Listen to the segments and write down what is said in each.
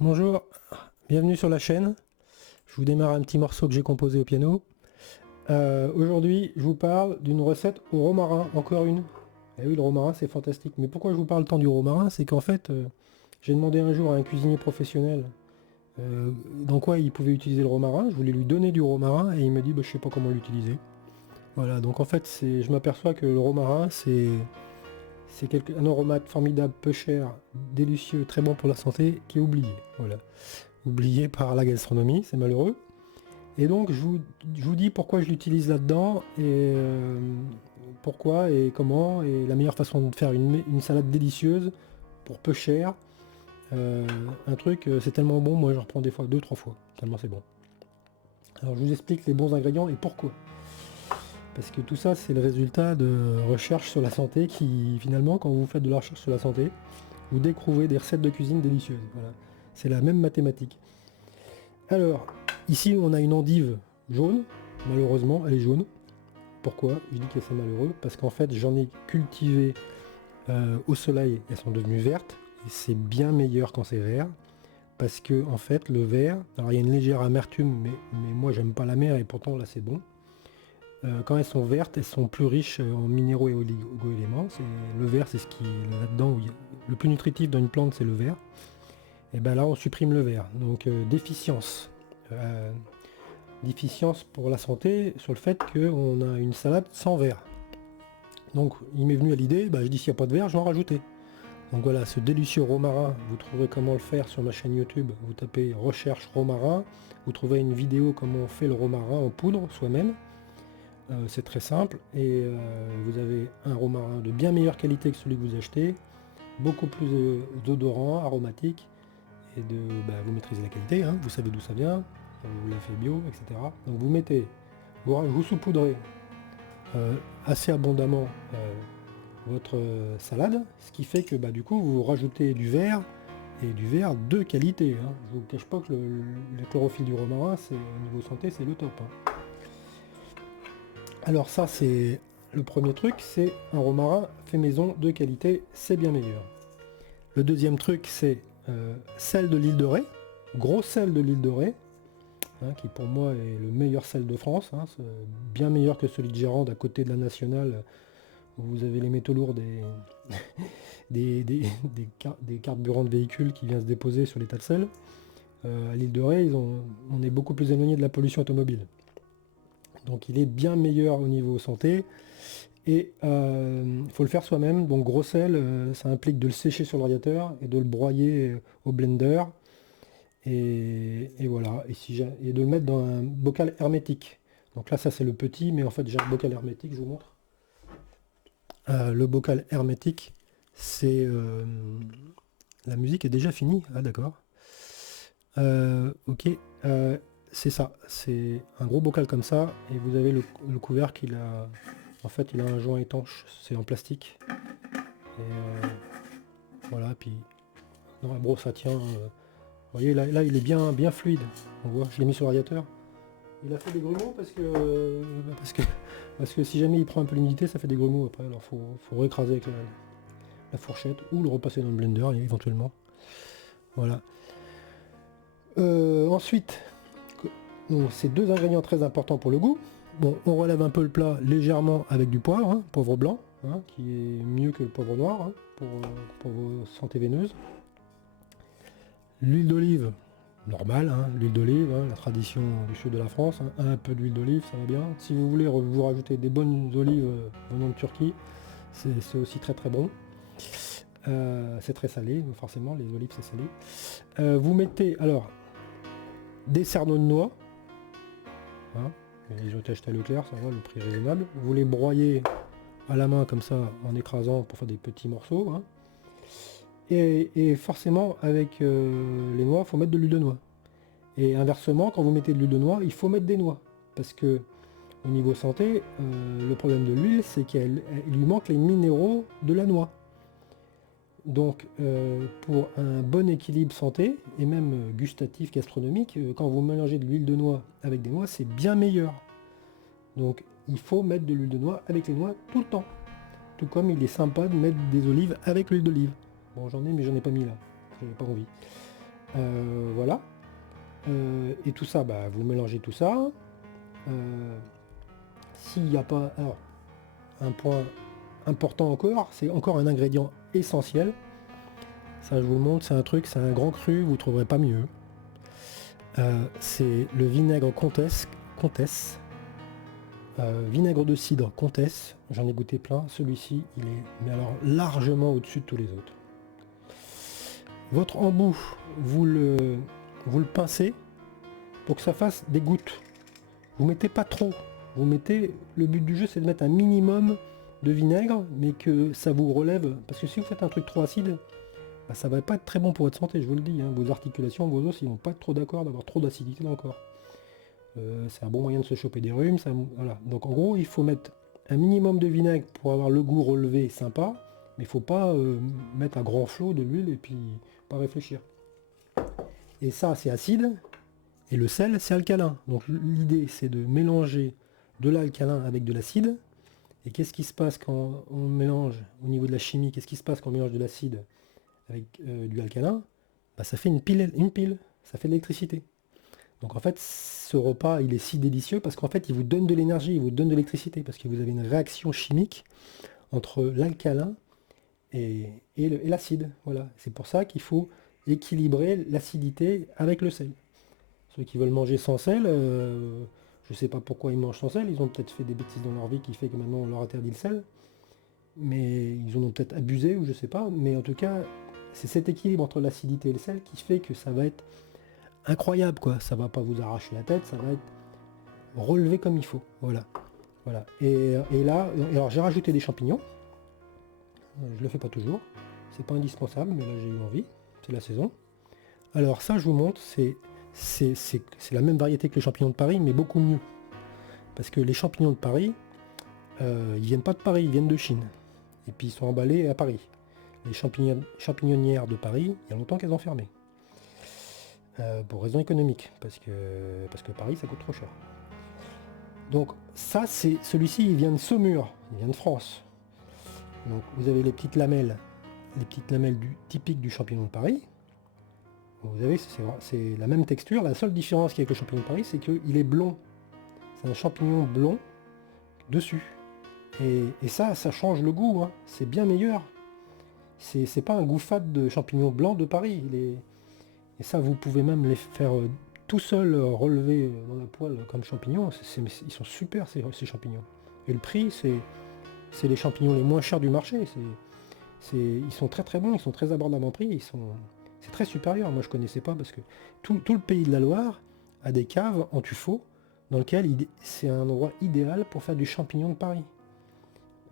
Bonjour, bienvenue sur la chaîne. Je vous démarre un petit morceau que j'ai composé au piano. Aujourd'hui, je vous parle d'une recette au romarin, encore une. Et oui, le romarin, c'est fantastique. Mais pourquoi je vous parle tant du romarin? C'est qu'en fait, j'ai demandé un jour à un cuisinier professionnel dans quoi il pouvait utiliser le romarin. Je voulais lui donner du romarin et il me dit, bah, je sais pas comment l'utiliser. Voilà, donc en fait, je m'aperçois que le romarin, c'est un aromate formidable, peu cher, délicieux, très bon pour la santé, qui est oublié. Voilà. Oublié par la gastronomie, c'est malheureux. Et donc je vous dis pourquoi je l'utilise là-dedans, et pourquoi et comment, et la meilleure façon de faire une salade délicieuse pour peu cher. Un truc, c'est tellement bon, moi j'en reprends des fois, deux, trois fois, tellement c'est bon. Alors je vous explique les bons ingrédients et pourquoi. Parce que tout ça, c'est le résultat de recherches sur la santé qui, finalement, quand vous faites de la recherche sur la santé, vous découvrez des recettes de cuisine délicieuses. Voilà. C'est la même mathématique. Alors, ici, on a une endive jaune. Malheureusement, elle est jaune. Pourquoi je dis que c'est malheureux? Parce qu'en fait, j'en ai cultivé au soleil. Elles sont devenues vertes. Et c'est bien meilleur quand c'est vert. Parce que, en fait, le vert... Alors, il y a une légère amertume, mais moi, j'aime pas la mer. Et pourtant, là, c'est bon. Quand elles sont vertes, elles sont plus riches en minéraux et oligo-éléments. Le vert, c'est ce qui là-dedans où le plus nutritif dans une plante, c'est le vert. Et ben là, on supprime le vert. Donc déficience. Déficience pour la santé sur le fait qu'on a une salade sans verre. Donc il m'est venu à l'idée, bah, je dis s'il n'y a pas de verre, je vais en rajouter. Donc voilà, ce délicieux romarin, vous trouverez comment le faire sur ma chaîne YouTube. Vous tapez recherche romarin, vous trouverez une vidéo comment on fait le romarin en poudre soi-même. C'est très simple et vous avez un romarin de bien meilleure qualité que celui que vous achetez, beaucoup plus d'odorant, aromatique, et vous maîtrisez la qualité, hein, vous savez d'où ça vient, vous l'avez fait bio, etc. Donc vous mettez, vous saupoudrez assez abondamment votre salade, ce qui fait que du coup vous rajoutez du verre, et du verre de qualité. Hein. Je vous cache pas que le chlorophylle du romarin, c'est au niveau santé, c'est le top. Hein. Alors ça, c'est le premier truc, c'est un romarin fait maison de qualité, c'est bien meilleur. Le deuxième truc, c'est sel de l'île de Ré, gros sel de l'île de Ré, hein, qui pour moi est le meilleur sel de France, hein, bien meilleur que celui de Gironde à côté de la nationale, où vous avez les métaux lourds des carburants de véhicules qui viennent se déposer sur les tas de sel. À l'île de Ré, on est beaucoup plus éloigné de la pollution automobile. Donc il est bien meilleur au niveau santé. Et il faut le faire soi-même. Donc gros sel, ça implique de le sécher sur le radiateur et de le broyer au blender. Et voilà. Et de le mettre dans un bocal hermétique. Donc là, ça c'est le petit, mais en fait j'ai un bocal hermétique, je vous montre. Le bocal hermétique, c'est... la musique est déjà finie. Ah d'accord. Ok. C'est ça. C'est un gros bocal comme ça. Et vous avez le couvercle, en fait, il a un joint étanche. C'est en plastique. Et voilà. Puis, non, gros, ça tient. Vous voyez, là, il est bien fluide. On voit, je l'ai mis sur le radiateur. Il a fait des grumeaux parce que si jamais il prend un peu l'humidité, ça fait des grumeaux après. Alors, faut réécraser avec la fourchette ou le repasser dans le blender éventuellement. Voilà. Ensuite, donc c'est deux ingrédients très importants pour le goût. Bon, on relève un peu le plat légèrement avec du poivre, hein, poivre blanc, hein, qui est mieux que le poivre noir hein, pour vos santé veineuse. L'huile d'olive, normale, hein, l'huile d'olive, hein, la tradition du sud de la France, hein, un peu d'huile d'olive, ça va bien. Si vous voulez vous rajouter des bonnes olives venant de Turquie, c'est aussi très très bon. C'est très salé, forcément, les olives c'est salé. Vous mettez alors des cerneaux de noix. Hein, les ont acheté à Leclerc, ça va, le prix est raisonnable. Vous les broyez à la main comme ça, en écrasant pour faire des petits morceaux. Hein. Et forcément, avec les noix, il faut mettre de l'huile de noix. Et inversement, quand vous mettez de l'huile de noix, il faut mettre des noix. Parce que au niveau santé, le problème de l'huile, c'est qu'il lui manque les minéraux de la noix. Donc, pour un bon équilibre santé, et même gustatif, gastronomique, quand vous mélangez de l'huile de noix avec des noix, c'est bien meilleur. Donc, il faut mettre de l'huile de noix avec les noix tout le temps. Tout comme il est sympa de mettre des olives avec l'huile d'olive. Bon, j'en ai, mais j'en ai pas mis là. J'avais pas envie. Voilà. Et tout ça, bah, vous mélangez tout ça. S'il n'y a pas... Alors, un point important encore, c'est encore un ingrédient essentiel. Ça, je vous le montre, c'est un truc, c'est un grand cru, vous ne trouverez pas mieux. C'est le vinaigre Comtesse. Vinaigre de cidre Comtesse, j'en ai goûté plein. Celui-ci, il est mais alors largement au-dessus de tous les autres. Votre embout, vous le pincez pour que ça fasse des gouttes. Vous mettez pas trop. Vous mettez, le but du jeu, c'est de mettre un minimum de vinaigre, mais que ça vous relève. Parce que si vous faites un truc trop acide, bah, ça va pas être très bon pour votre santé, je vous le dis. Hein. Vos articulations, vos os, ils vont pas être trop d'accord d'avoir trop d'acidité dans le corps. C'est un bon moyen de se choper des rhumes. Voilà. Donc en gros, il faut mettre un minimum de vinaigre pour avoir le goût relevé sympa, mais il faut pas mettre à grand flot de l'huile et puis pas réfléchir. Et ça, c'est acide, et le sel, c'est alcalin. Donc l'idée, c'est de mélanger de l'alcalin avec de l'acide. Et qu'est-ce qui se passe quand on mélange, au niveau de la chimie, qu'est-ce qui se passe quand on mélange de l'acide avec du alcalin? Bah, ça fait une pile, ça fait de l'électricité. Donc en fait, ce repas, il est si délicieux parce qu'en fait, il vous donne de l'énergie, il vous donne de l'électricité, parce que vous avez une réaction chimique entre l'alcalin et l'acide. Voilà. C'est pour ça qu'il faut équilibrer l'acidité avec le sel. Ceux qui veulent manger sans sel, je ne sais pas pourquoi ils mangent sans sel, ils ont peut-être fait des bêtises dans leur vie qui fait que maintenant on leur interdit le sel, mais ils en ont peut-être abusé ou je sais pas, mais en tout cas, c'est cet équilibre entre l'acidité et le sel qui fait que ça va être incroyable, quoi. Ça va pas vous arracher la tête, ça va être relevé comme il faut. Voilà. Voilà. Et là, alors j'ai rajouté des champignons. Je le fais pas toujours. C'est pas indispensable, mais là j'ai eu envie. C'est la saison. Alors ça, je vous montre, c'est la même variété que les champignons de Paris, mais beaucoup mieux. Parce que les champignons de Paris, ils viennent pas de Paris, ils viennent de Chine. Et puis ils sont emballés à Paris. Les champignonnières de Paris, il y a longtemps qu'elles ont fermé. Pour raison économique, parce que Paris ça coûte trop cher. Donc ça, c'est celui-ci, il vient de Saumur, il vient de France. Donc vous avez les petites lamelles typiques du champignon de Paris. Vous avez, c'est la même texture. La seule différence qu'il y a avec le champignon de Paris, c'est qu'il est blond. C'est un champignon blond dessus. Et ça change le goût. Hein. C'est bien meilleur. C'est pas un goût fade de champignon blanc de Paris. Et ça, vous pouvez même les faire tout seul relever dans la poêle comme champignons. Ils sont super ces champignons. Et le prix, c'est les champignons les moins chers du marché. Ils sont très très bons, ils sont très abordables en prix. C'est très supérieur. Moi, je connaissais pas parce que tout le pays de la Loire a des caves en tuffeau dans lequel c'est un endroit idéal pour faire du champignon de Paris.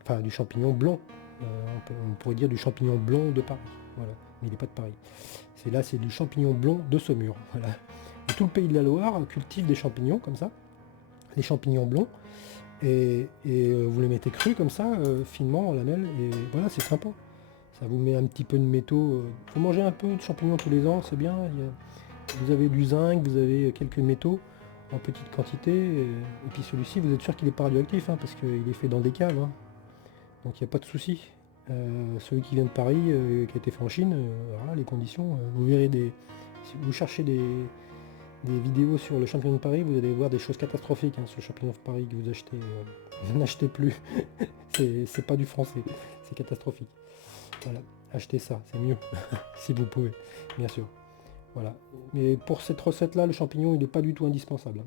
Enfin, du champignon blond. On pourrait dire du champignon blond de Paris. Voilà. Mais il n'est pas de Paris. C'est du champignon blond de Saumur. Voilà. Et tout le pays de la Loire cultive des champignons comme ça. Les champignons blonds. Et vous les mettez crus comme ça, finement en lamelles. Et voilà, c'est sympa. Ça vous met un petit peu de métaux. Il faut manger un peu de champignons tous les ans, c'est bien. Vous avez du zinc, vous avez quelques métaux en petite quantité. Et puis celui-ci, vous êtes sûr qu'il n'est pas radioactif, hein, parce qu'il est fait dans des caves. Hein. Donc il n'y a pas de souci. Celui qui vient de Paris, qui a été fait en Chine, voilà, les conditions, vous verrez si vous cherchez des vidéos sur le champignon de Paris, vous allez voir des choses catastrophiques hein, sur le champignon de Paris que vous achetez. N'achetez plus. c'est pas du français, c'est catastrophique. Voilà, achetez ça, c'est mieux, si vous pouvez, bien sûr. Voilà. Mais pour cette recette-là, le champignon, il n'est pas du tout indispensable.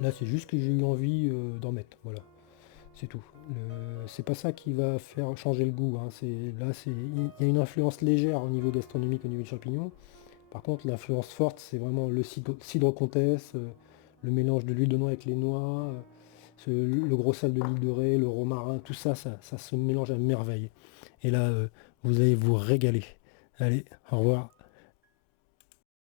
Là, c'est juste que j'ai eu envie d'en mettre, voilà. C'est tout. C'est pas ça qui va faire changer le goût. Hein. Il y a une influence légère au niveau gastronomique, au niveau du champignon. Par contre, l'influence forte, c'est vraiment le cidre comtesse, le mélange de l'huile de noix avec les noix, le gros sel de l'île de Ré, le romarin, tout ça, ça se mélange à merveille. Et là, vous allez vous régaler. Allez, au revoir.